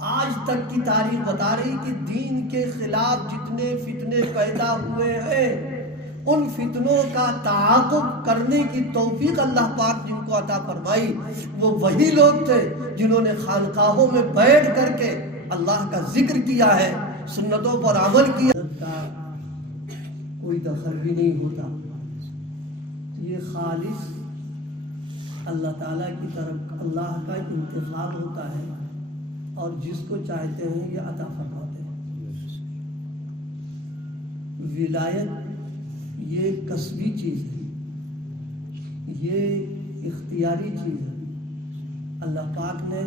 آج تک کی تاریخ بتا رہی کہ دین کے خلاف جتنے فتنے پیدا ہوئے ہیں ان فتنوں کا تعاقب کرنے کی توفیق اللہ پاک جن کو عطا فرمائی وہ وہی لوگ تھے جنہوں نے خانقاہوں میں بیٹھ کر کے اللہ کا ذکر کیا ہے، سنتوں پر عمل کیا، کوئی دخل بھی نہیں ہوتا۔ یہ خالص اللہ تعالیٰ کی طرف اللہ کا انتخاب ہوتا ہے اور جس کو چاہتے ہیں یہ عطا فرماتے ہیں۔ ولایت یہ کسبی چیز ہے، یہ اختیاری چیز ہے۔ اللہ پاک نے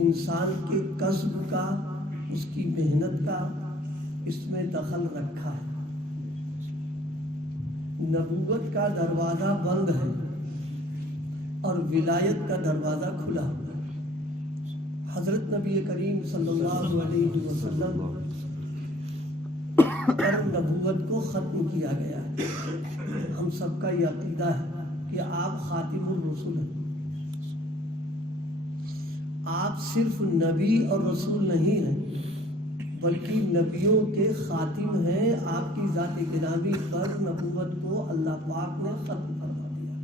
انسان کے کسب کا، اس کی محنت کا اس میں دخل رکھا ہے۔ نبوت کا دروازہ بند ہے اور ولایت کا دروازہ کھلا ہوا ہے۔ حضرت نبی کریم صلی اللہ علیہ وسلم پر نبوت کو ختم کیا گیا ہے۔ ہم سب کا یہ عقیدہ ہے کہ آپ خاتم الرسول ہیں۔ آپ صرف نبی اور رسول نہیں ہیں بلکہ نبیوں کے خاتم ہیں۔ آپ کی ذات گرامی پر نبوت کو اللہ پاک نے ختم فرما دیا۔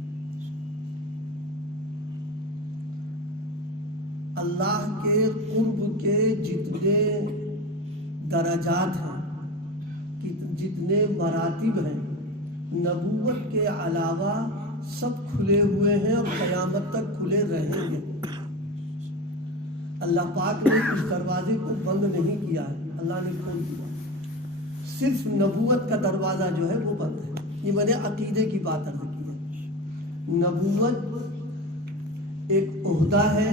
اللہ کے قرب کے جتنے درجات ہیں، جتنے مراتب ہیں، نبوت کے علاوہ سب کھلے ہوئے ہیں اور قیامت تک کھلے رہیں گے۔ اللہ پاک نے اس دروازے کو بند نہیں کیا ہے، اللہ نے کھول دیا۔ صرف نبوت کا دروازہ جو ہے وہ بند ہے۔ یہ میں نے عقیدے کی بات عرض کی ہے۔ نبوت ایک عہدہ ہے،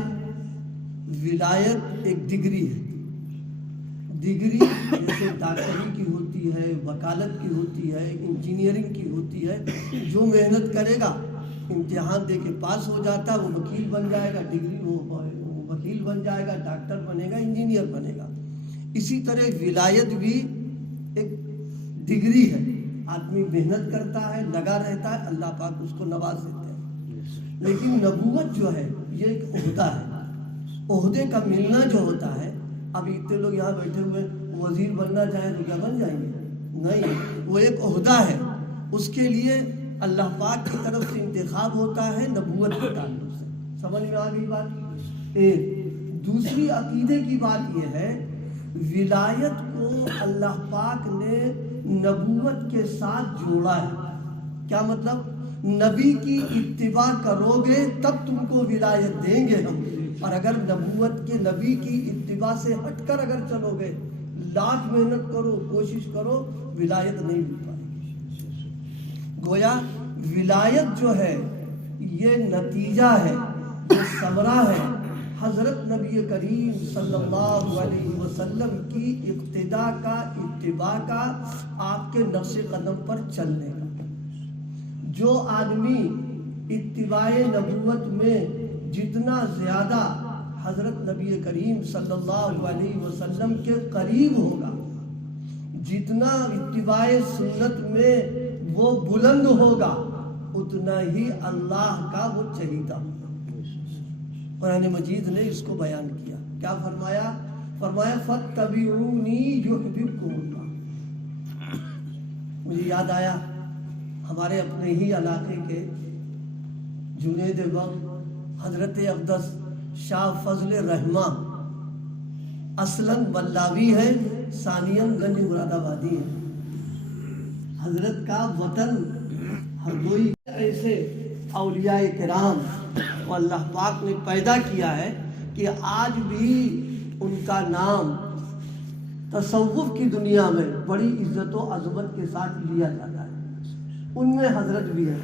ولایت ایک ڈگری ہے۔ ڈگری جیسے ڈاکٹری کی ہوتی ہے، وکالت کی ہوتی ہے، انجینئرنگ کی ہوتی ہے۔ جو محنت کرے گا امتحان دے کے پاس ہو جاتا ہے وہ وکیل بن جائے گا، ڈگری وہ وکیل بن جائے گا، ڈاکٹر بنے گا، انجینئر بنے گا۔ اسی طرح ولایت بھی ایک ڈگری ہے۔ آدمی محنت کرتا ہے، لگا رہتا ہے، اللہ پاک اس کو نواز دیتے ہیں۔ لیکن نبوت جو ہے یہ ایک عہدہ ہے۔ عہدے کا ملنا جو ہوتا ہے، اب اتنے لوگ یہاں بیٹھے ہوئے وزیر بننا چاہیں تو کیا بن جائیں گے؟ نہیں، وہ ایک عہدہ ہے۔ اس کے لیے اللہ پاک کی طرف سے انتخاب ہوتا ہے نبوت کے تعلق سے۔ سمجھ میں آ گئی بات؟ ایک دوسری عقیدے کی بات یہ ہے، ولایت کو اللہ پاک نے نبوت کے ساتھ جوڑا ہے۔ کیا مطلب؟ نبی کی اتباع کرو گے تب تم کو ولایت دیں گے ہم، اور اگر نبوت کے نبی کی اتباع سے ہٹ کر اگر چلو گے، لاکھ محنت کرو، کوشش کرو، ولایت نہیں مل پائے گی۔ گویا ولایت جو ہے یہ نتیجہ ہے، یہ ثمرہ ہے حضرت نبی کریم صلی اللہ علیہ وسلم کی اقتداء کا، اتباع کا، آپ کے نقش قدم پر چلنے کا۔ جو آدمی اتباع نبوت میں جتنا زیادہ حضرت نبی کریم صلی اللہ علیہ وسلم کے قریب ہوگا، جتنا اتباع سنت میں وہ بلند ہوگا، اتنا ہی اللہ کا وہ چہیتا ہوگا۔ قرآن مجید نے اس کو بیان کیا۔ کیا فرمایا؟ فرمایا فَاتَّبِعُونِي يُحْبِبْكُمُ اللَّهُ۔ مجھے یاد آیا ہمارے اپنے ہی علاقے کے جنید وقت حضرت اقدس شاہ فضل رحمہ، اصلاً بلاوی ہے، ثانیاً گنج مراد آبادی ہے۔ حضرت کا وطن ہردوئی۔ ایسے اولیاء کرام کو اللہ پاک نے پیدا کیا ہے کہ آج بھی ان کا نام تصوف کی دنیا میں بڑی عزت و عظمت کے ساتھ لیا جاتا ہے۔ ان میں حضرت بھی ہے۔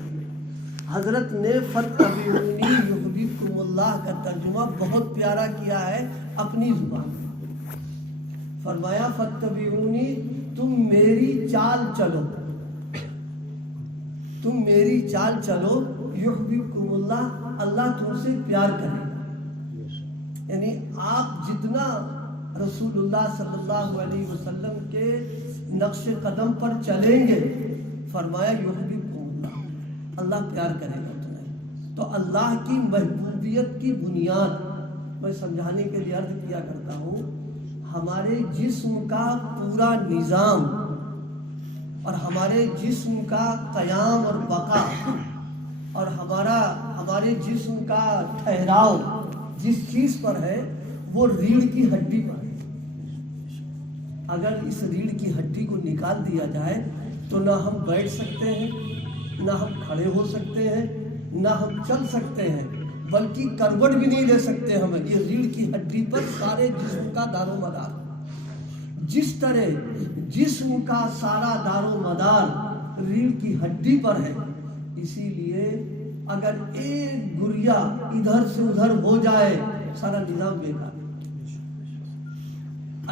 حضرت نے فَاتَّبِعُونِي يُحْبِبْكُمُ اللَّهُ کا ترجمہ بہت پیارا کیا ہے اپنی زبان میں۔ فرمایا فَاتَّبِعُونِی، تم میری چال چلو، تم میری چال چلو، یحببکم اللہ، اللہ تم سے پیار کرے گا۔ یعنی آپ جتنا رسول اللہ صلی اللہ علیہ وسلم کے نقش قدم پر چلیں گے، فرمایا یحببکم اللہ، اللہ پیار کرے گا تمہیں۔ تو اللہ کی محبوبیت کی بنیاد میں سمجھانے کے لیے عرض کیا کرتا ہوں، ہمارے جسم کا پورا نظام اور ہمارے جسم کا قیام اور بقا اور ہمارے جسم کا ٹھہراؤ جس چیز پر ہے وہ ریڑھ کی ہڈی پر ہے۔ اگر اس ریڑھ کی ہڈی کو نکال دیا جائے تو نہ ہم بیٹھ سکتے ہیں، نہ ہم کھڑے ہو سکتے ہیں، نہ ہم چل سکتے ہیں، بلکہ کروٹ بھی نہیں لے سکتے ہم۔ یہ ریڑھ کی ہڈی پر سارے جسم کا دار و مدار، جس طرح جسم کا سارا دار و مدار ریڑھ کی ہڈی پر ہے، اسی لیے اگر ایک گریا ادھر سے ادھر ہو جائے سارا نظام بیکار۔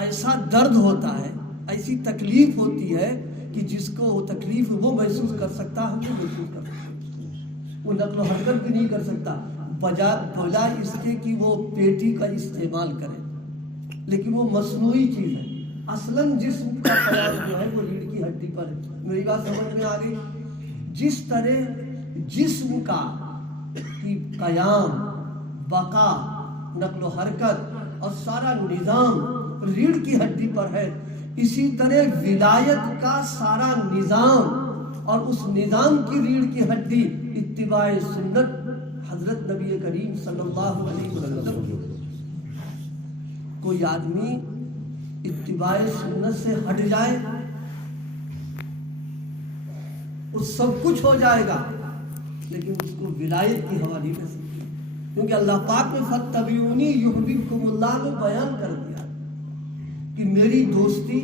ایسا درد ہوتا ہے، ایسی تکلیف ہوتی ہے کہ جس کو وہ تکلیف وہ محسوس کر سکتا، ہم نہیں محسوس کر سکتے۔ وہ نقل و حرکت بھی نہیں کر سکتا، بجائے اس کے کہ وہ پیٹی کا استعمال کرے، لیکن وہ مصنوعی چیز ہے۔ اصلاً جسم کا قیام جو ہے وہ ریڑھ کی ہڈی پر ہے۔ میری بات سمجھ میں آ گئی؟ جس طرح جسم کا قیام، بقا، نقل و حرکت اور سارا نظام ریڑھ کی ہڈی پر ہے، اسی طرح ولایت کا سارا نظام اور اس نظام کی ریڑھ کی ہڈی اتباع سنت حضرت نبی کریم صلی اللہ علیہ وسلم۔ کوئی آدمی اتباع سنت سے ہٹ جائے وہ سب کچھ ہو جائے گا، لیکن اس کو ولایت کی ہوا نہیں مل سکتی، کیونکہ اللہ پاک نے فَاتَّبِعُونِی یُحْبِبْکُمُ اللہ میں بیان کر دیا کہ میری دوستی،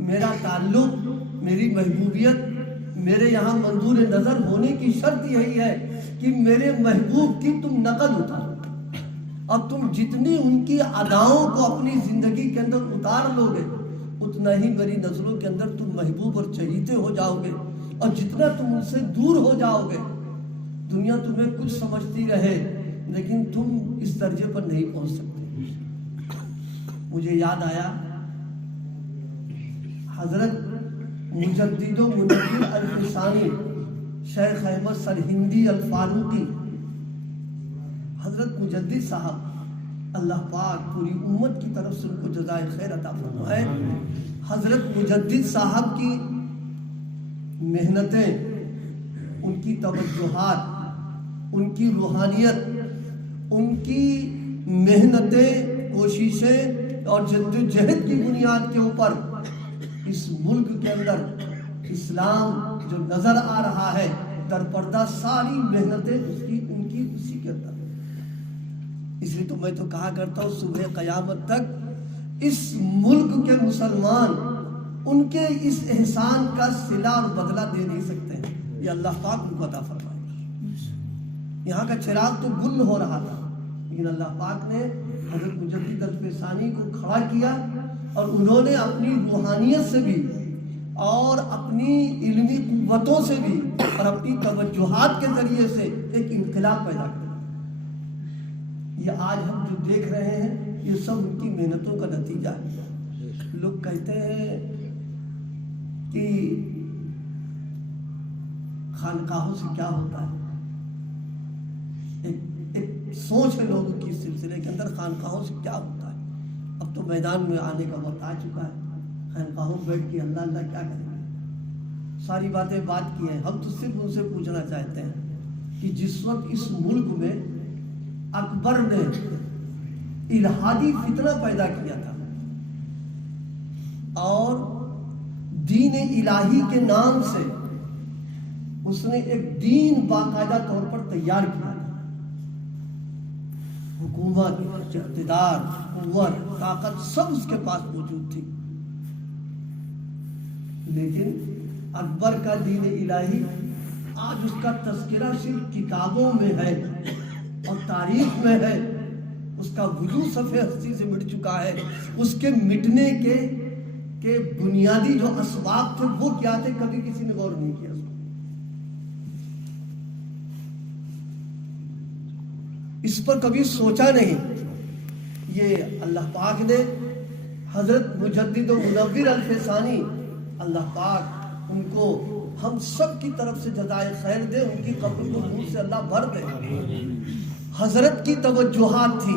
میرا تعلق، میری محبوبیت، میرے یہاں منظور نظر ہونے کی شرط یہی ہے کہ میرے محبوب کی تم نقل اتارو، اور تم جتنی ان کی اداؤں کو اپنی زندگی کے اندر اتار لو گے اتنا ہی میری نظروں کے اندر تم محبوب اور چہیتے ہو جاؤ گے، اور جتنا تم ان سے دور ہو جاؤ گے دنیا تمہیں کچھ سمجھتی رہے لیکن تم اس درجے پر نہیں پہنچ سکتے۔ مجھے یاد آیا حضرت مجدد و منور الفسانی شیخ احمد سرہندی الفاروقی، حضرت مجدد صاحب، اللہ پاک پوری امت کی طرف سے ان کو جزائے خیر عطا فرمائے۔ حضرت مجدد صاحب کی محنتیں، ان کی توجہات، ان کی روحانیت، ان کی محنتیں، کوششیں اور جدوجہد کی بنیاد کے اوپر اس ملک کے اندر اسلام جو نظر آ رہا ہے در پردہ ساری محنتیں ان کی اسی کے اندر۔ اس لیے تو میں تو کہا کرتا ہوں صبح قیامت تک اس ملک کے مسلمان ان کے اس احسان کا صلہ اور بدلہ دے نہیں سکتے ہیں، یہ اللہ پاک ان کو عطا فرمائے۔ یہاں کا چراغ تو گل ہو رہا تھا، لیکن اللہ پاک نے حضرت مجدد الفسانی کو کھڑا کیا اور انہوں نے اپنی روحانیت سے بھی اور اپنی علمی قوتوں سے بھی اور اپنی توجہات کے ذریعے سے ایک انقلاب پیدا کیا۔ یہ آج ہم جو دیکھ رہے ہیں یہ سب ان کی محنتوں کا نتیجہ ہے۔ لوگ کہتے ہیں کہ خانقاہوں سے کیا ہوتا ہے، ایک سوچ ہے لوگوں کی سلسلے کے اندر خانقاہوں سے کیا ہوتا ہے۔ اب تو میدان میں آنے کا وقت آ چکا ہے، خانقاہوں بیٹھ کے اللہ اللہ کیا کریں گے، ساری باتیں بات کی ہیں۔ ہم تو صرف ان سے پوچھنا چاہتے ہیں کہ جس وقت اس ملک میں اکبر نے الہادی فتنہ پیدا کیا تھا اور دین الہی کے نام سے اس نے ایک دین باقاعدہ طور پر تیار کیا تھا، حکومت، اقتدار، قوت، طاقت سب اس کے پاس موجود تھی، لیکن اکبر کا دین الہی آج اس کا تذکرہ صرف کتابوں میں ہے اور تاریخ میں ہے، اس کا وجود صفحہ ہستی سے مٹ چکا ہے۔ اس کے مٹنے کے بنیادی جو اسباب تھے وہ کیا تھے کبھی کسی نے غور نہیں کیا۔ اس پر کبھی سوچا نہیں۔ یہ اللہ پاک نے حضرت مجدد و منور الفسانی، اللہ پاک ان کو ہم سب کی طرف سے جزائے خیر دے، ان کی قبر کو نور سے اللہ بھر دے۔ حضرت کی توجہات تھی،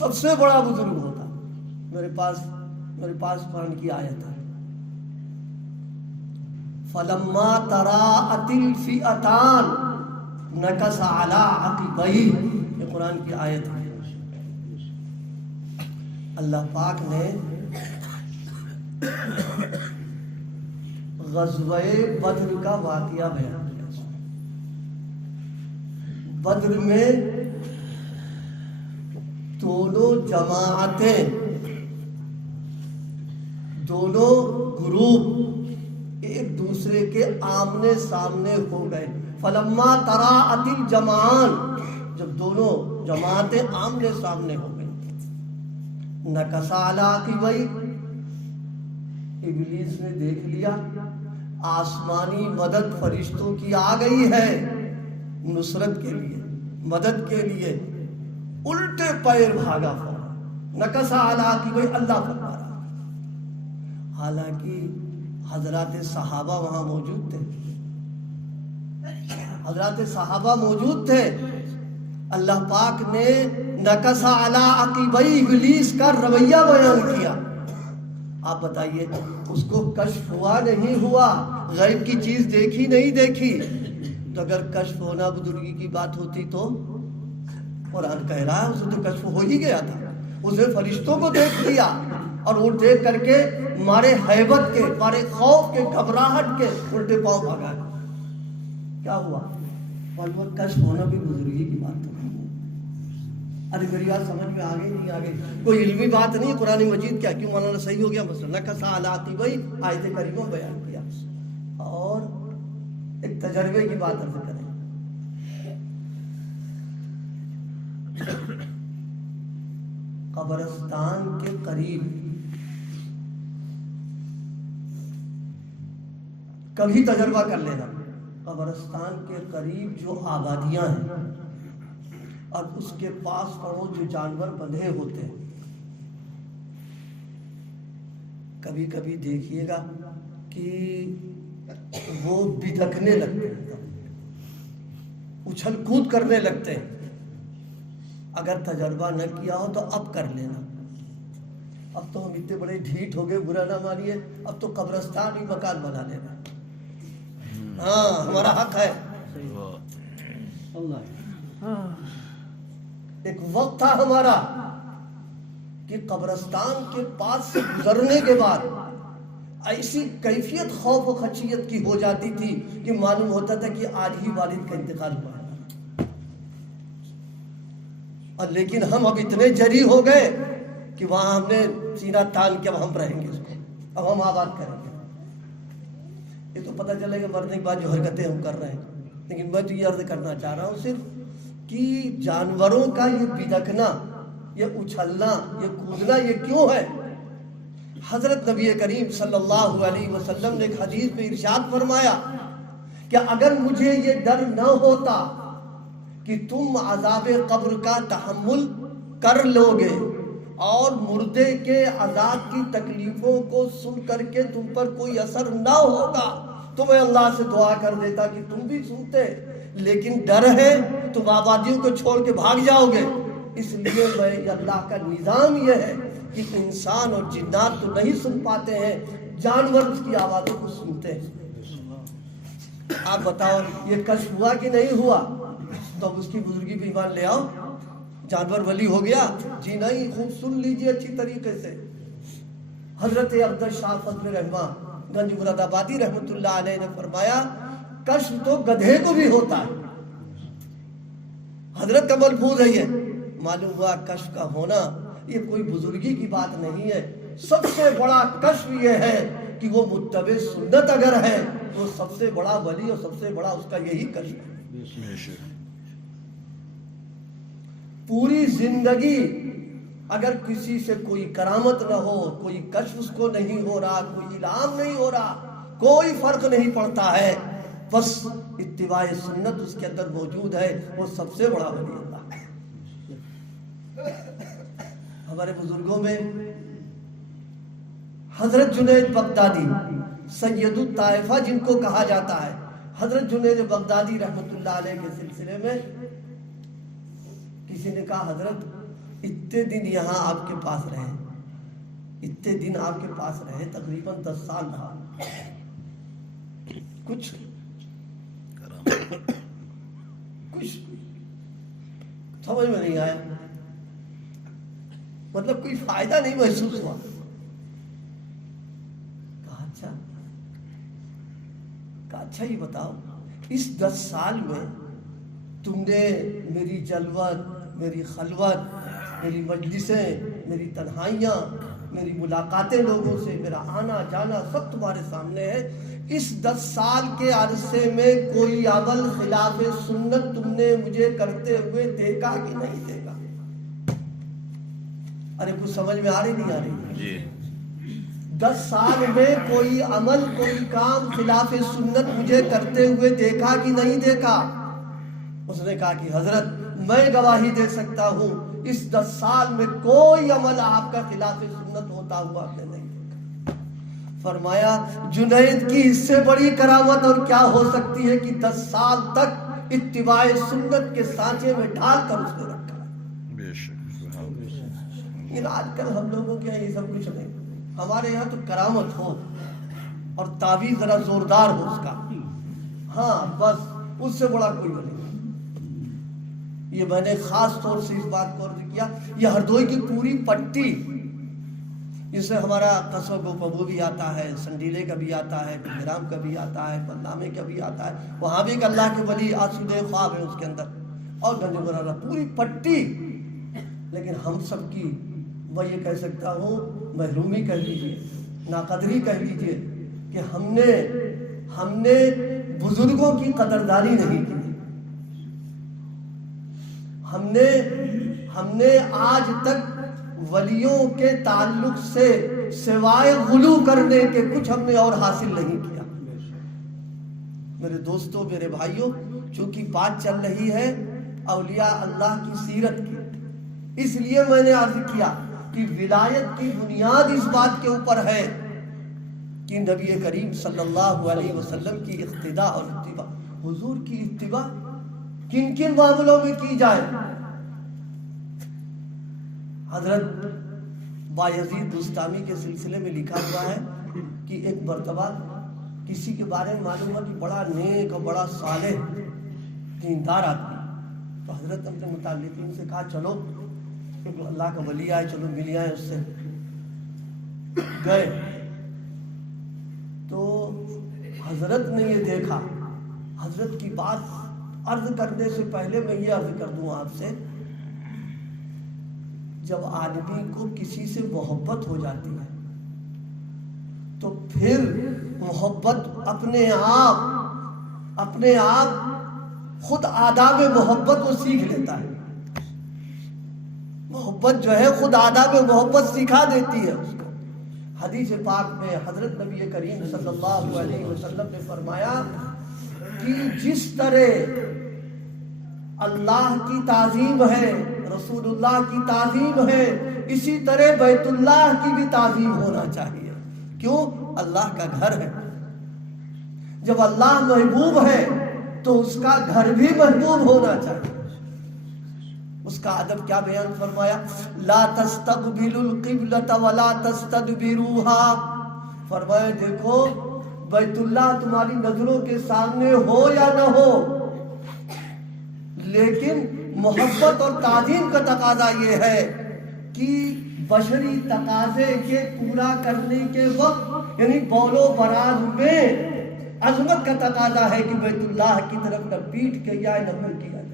سب سے بڑا بزرگ ہوتا. میرے پاس قرآن کی آیت ہے، فَلَمَّا تَرَاءَتِ الْفِئَتَانِ نَكَصَ عَلَىٰ عَقِبَيْهِ، یہ قرآن کی آیت ہے. اللہ پاک نے غزوہ بدر کا واقعہ بیان کیا. بدر میں دونوں جماعتیں، دونوں گروپ ایک دوسرے کے آمنے سامنے ہو گئے. فلما تراءت الجمعان، جب دونوں جماعتیں آمنے سامنے ہو گئی. نکص علی عقبیہ، ابلیس نے دیکھ لیا آسمانی مدد فرشتوں کی آ گئی ہے نصرت کے لیے، مدد کے لیے، الٹے پیر بھاگا فورا. نکص علی عقبیہ اللہ فرما رہا. حالانکہ حضرات صحابہ وہاں موجود تھے، حضرات صحابہ موجود تھے. اللہ پاک نے نکص علی عقبیہ ابلیس کا رویہ بیان کیا. آپ بتائیے اس کو کشف ہوا نہیں ہوا؟ غیب کی چیز دیکھی نہیں دیکھی؟ تو اگر کشف ہونا بزرگی کی بات ہوتی تو قرآن کہہ رہا ہے اسے تو کشف ہو ہی گیا تھا. اسے فرشتوں کو دیکھ لیا اور وہ دیکھ کر کے مارے ہیبت کے، مارے خوف کے، گھبراہٹ کے الٹے پاؤں بھاگا. کیا ہوا؟ اور کشف ہونا بھی بزرگی کی بات ہے. ارے میری بات سمجھ میں آگے نہیں آگے؟ کوئی علمی بات نہیں. قرآن مجید کیا کیوں مولانا صحیح ہو گیا مسئلہ. نکص علی عقبیہ آیت کریمہ بیان کیا. اور ایک تجربے کی بات عرض کریں. قبرستان کے قریب کبھی تجربہ کر لینا. قبرستان کے قریب جو آبادیاں ہیں اور اس کے پاس پڑو جو جانور بندھے ہوتے ہیں، کبھی کبھی دیکھیے گا کہ وہ بدکنے لگتے ہیں، اچھل کود کرنے لگتے ہیں. اگر تجربہ نہ کیا ہو تو اب کر لینا. اب تو ہم اتنے بڑے ڈھیٹ ہو گئے، برا نہ مانیے، اب تو قبرستان ہی مکان بنا لینا. ہاں ہمارا حق ہے. ایک وقت تھا ہمارا کہ قبرستان کے پاس سے گزرنے کے بعد ایسی کیفیت خوف و خشیت کی ہو جاتی تھی کہ معلوم ہوتا تھا کہ آج ہی والد کا انتقال ہوا ہے. اور لیکن ہم اب اتنے جری ہو گئے کہ وہاں ہم نے سینہ تان کے اب ہم رہیں گے، اس کو اب ہم آباد کریں گے. یہ تو پتہ چلے گا مرنے کے بعد جو حرکتیں ہم کر رہے ہیں. لیکن میں تو یہ عرض کرنا چاہ رہا ہوں صرف کہ جانوروں کا یہ بدکنا، یہ اچھلنا، یہ کودنا، یہ کیوں ہے؟ حضرت نبی کریم صلی اللہ علیہ وسلم نے ایک حدیث میں ارشاد فرمایا کہ اگر مجھے یہ ڈر نہ ہوتا کہ تم عذاب قبر کا تحمل کر لو گے اور مردے کے عذاب کی تکلیفوں کو سن کر کے تم پر کوئی اثر نہ ہوگا تو میں اللہ سے دعا کر دیتا کہ تم بھی سنتے. لیکن ڈر ہے تم آبادیوں کو چھوڑ کے بھاگ جاؤ گے، اس لیے میں اللہ کا نظام یہ ہے کہ انسان اور جنات تو نہیں سن پاتے ہیں، جانور اس کی آوازوں کو سنتے ہیں. آپ بتاؤ یہ کشف ہوا کہ نہیں ہوا؟ تو اب اس کی بزرگی بھی ایمان لے آؤ. جانور ولی ہو گیا؟ جی نہیں. خوب سن لیجئے اچھی طریقے سے. حضرت اقدس شاہ فضل رحمہ گنج مراد آبادی رحمۃ اللہ علیہ نے فرمایا کشف تو گدھے کو بھی ہوتا ہے. حضرت کا ملفوظ ہے یہ. معلوم ہوا کشف کا ہونا یہ کوئی بزرگی کی بات نہیں ہے. سب سے بڑا کشف یہ ہے کہ وہ متبع سنت اگر ہے تو سب سے بڑا ولی اور سب سے بڑا اس کا یہی کشف ہے. پوری زندگی اگر کسی سے کوئی کرامت نہ ہو، کوئی کشف اس کو نہیں ہو رہا، کوئی الہام نہیں ہو رہا، کوئی فرق نہیں پڑتا ہے، بس اتباع سنت اس کے اندر موجود ہے، وہ سب سے بڑا ولی اللہ ہے. ہمارے بزرگوں میں حضرت جنید بغدادی سید الطائفہ جن کو کہا جاتا ہے، حضرت جنید بغدادی رحمۃ اللہ علیہ کے سلسلے میں کسی نے کہا حضرت اتنے دن یہاں آپ کے پاس رہے، اتنے دن آپ کے پاس رہے، تقریباً 10 سال رہا، کچھ سمجھ میں نہیں آیا، مطلب کوئی فائدہ نہیں محسوس ہوا۔ کہا اچھا یہ بتاؤ، اس 10 سال میں تم نے میری جلوت، میری خلوت، میری مجلسیں، میری تنہائیاں، میری ملاقاتیں لوگوں سے، میرا آنا جانا سب تمہارے سامنے ہے، اس 10 سال کے عرصے میں کوئی عمل خلاف سنت تم نے مجھے کرتے ہوئے دیکھا کہ نہیں دیکھا؟ ارے کچھ سمجھ میں آ رہی نہیں آ رہی؟ جی 10 سال میں کوئی عمل، کوئی کام خلاف سنت مجھے کرتے ہوئے دیکھا کہ نہیں دیکھا؟ اس نے کہا کہ حضرت میں گواہی دے سکتا ہوں، اس 10 سال میں کوئی عمل آپ کا خلاف سنت ہوتا ہوا آپ نے نہیں دیکھا۔ فرمایا جنید کی اس سے بڑی کرامت اور کیا ہو سکتی ہے کہ 10 سال تک اتباع سنت کے سانچے میں ڈھال کر اس نے رکھا ہے۔ بے شک لیکن آج کل ہم لوگوں کے یہاں یہ سب کچھ نہیں، ہمارے یہاں تو کرامت ہو اور تعویذ ذرا زوردار ہو اس کا، ہاں بس اس سے بڑا کوئی نہیں۔ یہ میں نے خاص طور سے اس بات کو عرض کیا، یہ ہردوئی کی پوری پٹی، جسے ہمارا قصبہ گوپبو بھی آتا ہے، سنڈیلے کا بھی آتا ہے، بہرام کا بھی آتا ہے، بلنامے کا بھی آتا ہے، وہاں بھی ایک اللہ کے ولی آسودہ خواب ہے اس کے اندر، اور گنج گرارہ پوری پٹی۔ لیکن ہم سب کی میں یہ کہہ سکتا ہوں محرومی کہہ لیجیے، ناقدری کہہ لیجیے کہ ہم نے بزرگوں کی قدردانی نہیں کی، ہم نے آج تک ولیوں کے تعلق سے سوائے غلو کرنے کے کچھ ہم نے اور حاصل نہیں کیا۔ میرے دوستوں، میرے بھائیوں، چونکہ بات چل رہی ہے اولیاء اللہ کی سیرت کی، اس لیے میں نے عرض کیا کہ ولایت کی بنیاد اس بات کے اوپر ہے کہ نبی کریم صلی اللہ علیہ وسلم کی اقتداء اور اتباع۔ حضور کی اتباع کن کن معاملوں میں کی جائے؟ حضرت بایزید بستامی کے سلسلے میں لکھا ہوا ہے کہ ایک مرتبہ کسی کے بارے میں معلوم ہوا کہ بڑا نیک اور بڑا صالح دیندار آدمی، تو حضرت اپنے متعلقین سے کہا چلو ایک اللہ کا ولی آئے، چلو مل آئے اس سے۔ گئے تو حضرت نے یہ دیکھا، حضرت کی بات عرض کرنے سے پہلے میں یہ عرض کر دوں آپ سے، جب آدمی کو کسی سے محبت ہو جاتی ہے تو پھر محبت اپنے آپ خود آداب محبت وہ سیکھ لیتا ہے۔ محبت جو ہے خود آداب محبت سکھا دیتی ہے اس کو۔ حدیث پاک میں حضرت نبی کریم صلی اللہ علیہ وسلم نے فرمایا کہ جس طرح اللہ کی تعظیم ہے، رسول اللہ کی تعظیم ہے، اسی طرح بیت اللہ کی بھی تعظیم ہونا چاہیے۔ کیوں؟ اللہ کا گھر ہے۔ جب اللہ محبوب ہے تو اس کا گھر بھی محبوب ہونا چاہیے۔ اس کا ادب کیا بیان فرمایا؟ لا تستقبلوا القبلۃ ولا تستدبروها، فرمایا دیکھو بیت اللہ تمہاری نظروں کے سامنے ہو یا نہ ہو، لیکن محبت اور تعظیم کا تقاضا یہ ہے کہ بشری تقاضے کے پورا کرنے کے وقت، یعنی بول و براز میں عظمت کا تقاضا ہے کہ بیت اللہ کی طرف نہ پیٹ کے جائے نہ منہ کیا جائے۔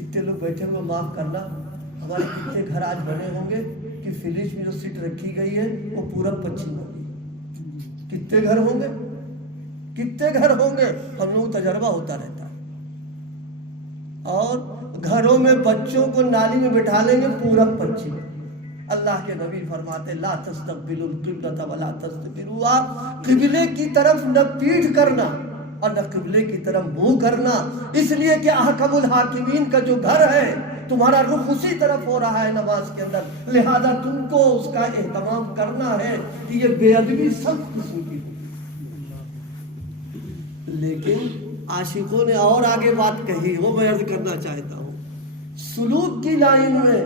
اتنے لوگ بیٹھے ہوئے معاف کرنا، ہمارے کتنے گھر آج بنے ہوں گے کہ فلش میں جو سیٹ رکھی گئی ہے وہ پورب پچھم ہوگی۔ کتنے گھر ہوں گے، کتنے گھر ہوں گے، ہم لوگ تجربہ ہوتا رہتا ہے۔ اور گھروں میں بچوں کو نالی میں بٹھا لیں گے پورب پچھم۔ اللہ کے نبی فرماتے لا تستقبلوا القبلۃ ولا تستدبروها، قبلے کی طرف نہ پیٹھ کرنا اور نہ قبلے کی طرف منہ کرنا، اس لیے کہ احکم الحاکمین کا جو گھر ہے تمہارا رخ اسی طرف ہو رہا ہے نماز کے اندر، لہذا تم کو اس کا اہتمام کرنا ہے کہ یہ بے ادبی سخت قسم کی ہو۔ لیکن عاشقوں نے اور آگے بات کہی، وہ میں عرض کرنا چاہتا ہوں۔ سلوک کی لائن میں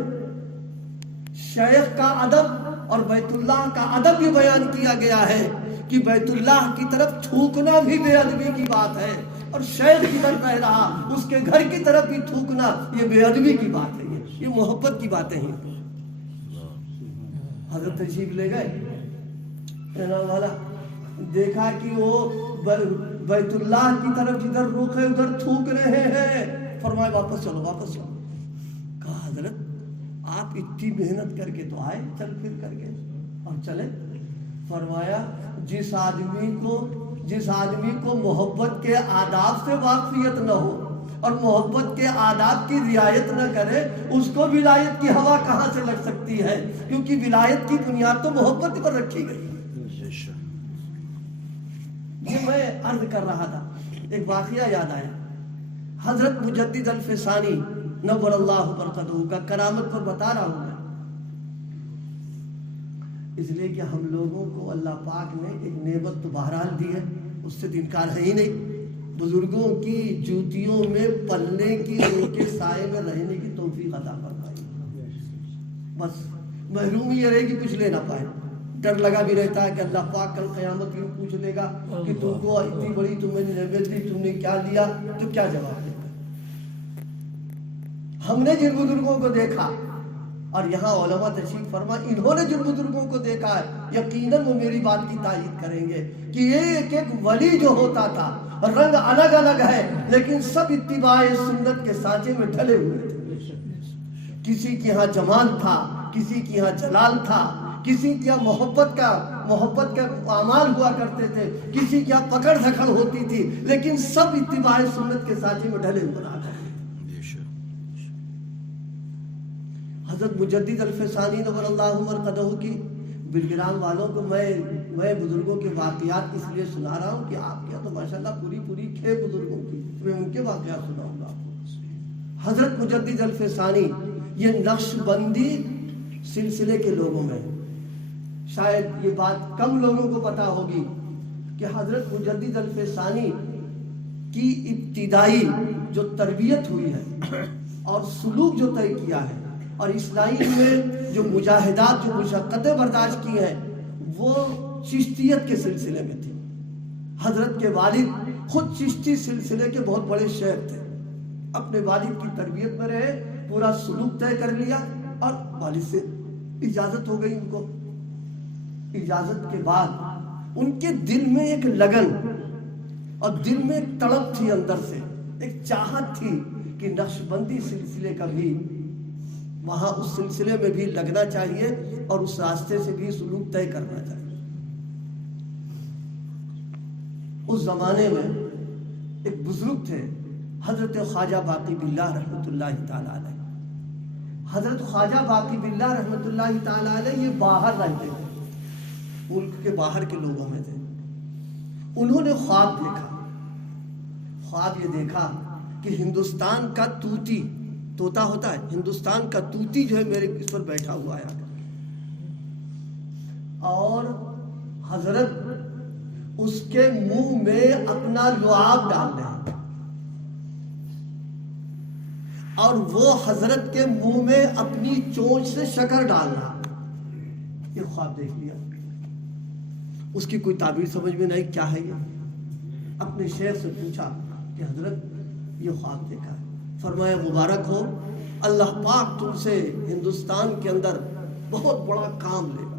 شیخ کا ادب اور بیت اللہ کا ادب یہ بیان کیا گیا ہے کہ بیت اللہ کی طرف تھوکنا بھی بے ادبی کی بات ہے، اور شیخ کی طرف کہہ رہا اس کے گھر کی طرف بھی تھوکنا یہ بے ادبی کی بات ہے، یہ محبت کی باتیں ہیں۔ حضرت تشریف لے گئے، کہنا والا دیکھا کہ وہ بیت اللہ کی طرف جدھر رخ ہے ادھر تھوک رہے ہیں، فرمایا واپس چلو واپس چلو۔ کہا حضرت آپ اتنی محنت کر کے تو آئے چل پھر کر کے اور چلے۔ فرمایا جس آدمی کو محبت کے آداب سے واقفیت نہ ہو اور محبت کے آداب کی رعایت نہ کرے، اس کو ولایت کی ہوا کہاں سے لگ سکتی ہے؟ کیونکہ ولایت کی بنیاد تو محبت پر رکھی گئی۔ یہ میں عرض کر رہا تھا، ایک واقعہ یاد آیا۔ حضرت مجدد الفسانی نور اللہ برکتہ کا کرامت پر بتا رہا ہوں میں، اس لیے کہ ہم لوگوں کو اللہ پاک نے ایک نعمت تو بہرحال دی ہے، اس سے انکار ہے ہی نہیں۔ بزرگوں کی جوتیوں میں پلنے کی، ان کے سائے میں رہنے کی توفیق عطا فرمائی۔ بس محرومی یہ رہے کہ کچھ لے نہ پائے، ڈر لگا بھی رہتا ہے کہ اللہ پاک کل قیامت یوں پوچھ لے گا کہ تم کو اتنی بڑی تمہیں نعمت دی، تم نے کیا لیا، تو کیا جواب دے گا۔ ہم نے جن بزرگوں کو دیکھا، اور یہاں علماء تشریف فرما، انہوں نے جن بزرگوں کو دیکھا ہے یقیناً وہ میری بات کی تائید کریں گے کہ ایک ایک ولی جو ہوتا تھا رنگ الگ الگ ہے لیکن سب اتباع سنت کے سانچے میں ڈھلے ہوئے تھے۔ کسی کے ہاں جمال تھا، کسی کے ہاں جلال تھا، کسی کے ہاں محبت کے اعمال ہوا کرتے تھے، کسی کے ہاں پکڑ دھکڑ ہوتی تھی، لیکن سب اتباع سنت کے سانچے میں ڈھلے ہوئے رہا۔ حضرت مجدد الفسانی نور اللہ مرقدہ کی بلگرام والوں کو میں بزرگوں کے واقعات اس لیے سنا رہا ہوں کہ آپ کیا تو ماشاءاللہ پوری کھے بزرگوں کی، میں ان کے واقعات سناؤں گا آپ کو۔ حضرت مجدد الفسانی یہ نقش بندی سلسلے کے لوگوں میں، شاید یہ بات کم لوگوں کو پتا ہوگی کہ حضرت مجدد الفسانی کی ابتدائی جو تربیت ہوئی ہے اور سلوک جو طے کیا ہے اور اسلائی میں جو مجاہدات، جو مشقتیں برداشت کی ہیں، وہ چشتیت کے سلسلے میں تھی۔ حضرت کے والد خود چشتی سلسلے کے بہت بڑے شیخ تھے، اپنے والد کی تربیت میں رہے، پورا سلوک طے کر لیا اور والد سے اجازت ہو گئی ان کو۔ اجازت کے بعد ان کے دل میں ایک لگن اور دل میں ایک تڑپ تھی، اندر سے ایک چاہت تھی کہ نقش بندی سلسلے کا بھی وہاں اس سلسلے میں بھی لگنا چاہیے اور اس راستے سے بھی سلوک طے کرنا چاہیے۔ اس زمانے میں ایک بزرگ تھے حضرت خواجہ باقی باللہ رحمۃ اللہ تعالی علیہ۔ حضرت خواجہ باقی باللہ رحمۃ اللہ تعالی علیہ یہ باہر رہتے تھے، ملک کے باہر کے لوگوں میں تھے۔ انہوں نے خواب یہ دیکھا کہ ہندوستان کا طوطا ہوتا ہے، ہندوستان کا طوطی جو ہے میرے اس پر بیٹھا ہوا ہے، اور حضرت اس کے منہ میں اپنا لعاب ڈال رہے ہیں اور وہ حضرت کے منہ میں اپنی چونچ سے شکر ڈال رہا۔ یہ خواب دیکھ لیا، اس کی کوئی تعبیر سمجھ میں نہیں کیا ہے یہ۔ اپنے شیخ سے پوچھا کہ حضرت یہ خواب دیکھا ہے۔ فرمایا مبارک ہو، اللہ پاک تم سے ہندوستان کے اندر بہت بڑا کام لے گا،